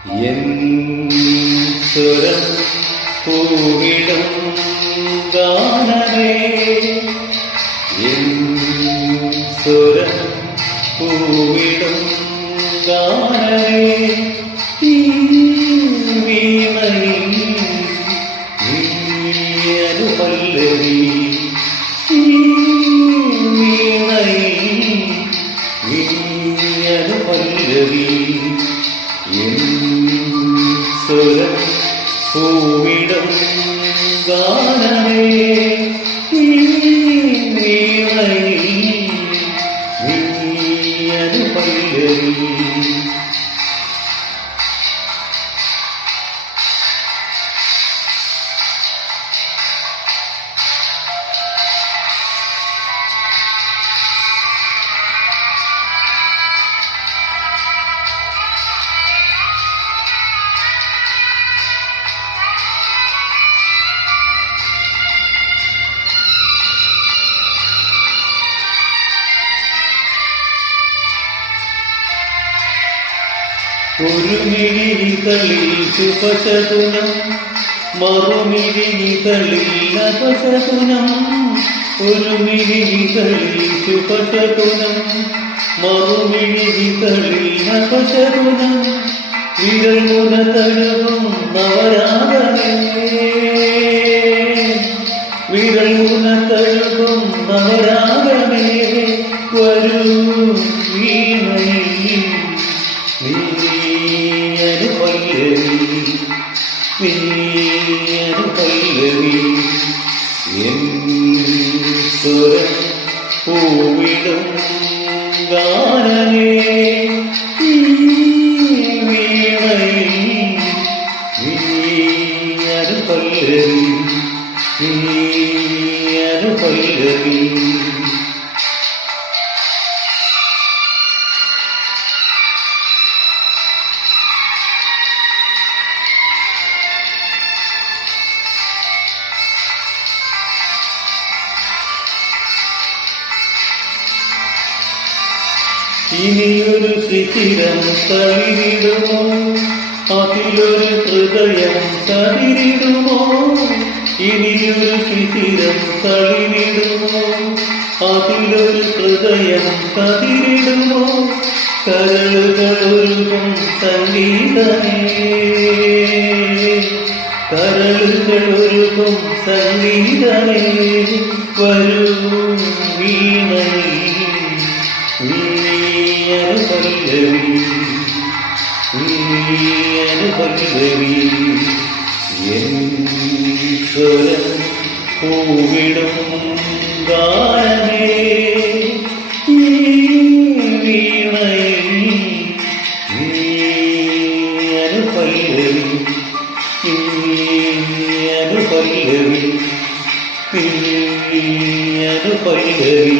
N സ്വരം പൂവിടും ഗാനമേ N സ്വരം പൂവിടും ഗാനമേ ഈ വീണയിൽ പൂവിടും ഗാനമേ. ഒരു മിഴികളിൽ ശുഭശകുനം മറുമിഴികളിൽ അപശകുനം ഒരു മിഴികളിൽ ശുഭശകുനം മറുമിഴികളിൽ അപശകുനം വിരൽ മുന തഴുകും നവരാഗമേ വിരൽ മുന തഴുകും നവരാഗമേ വരൂ. പല്ലവി സ്വരം പൂവിടും ഗാനമേ പല്ലവി പല്ലവി ഇനിയൊരു ശിശിരം തളിരിടുമോ? അതിലൊരു ഹൃദയം തളിരിടുമോ? ഇനിയൊരു ശിശിരം തളിരിടുമോ? അതിലൊരു ഹൃദയം തളിരിടുമോ? കരളുകളൊരുകും സംഗീതമേ കരളുകളൊരുകും സംഗീതമേ വരൂ വീണയിൽ. നീയനു അനുപല്ലവി നീ അനുപല്ലവി സ്വരം പൂവിടും ഗാനമേ അനുപല്ലവി അനുപല്ലവി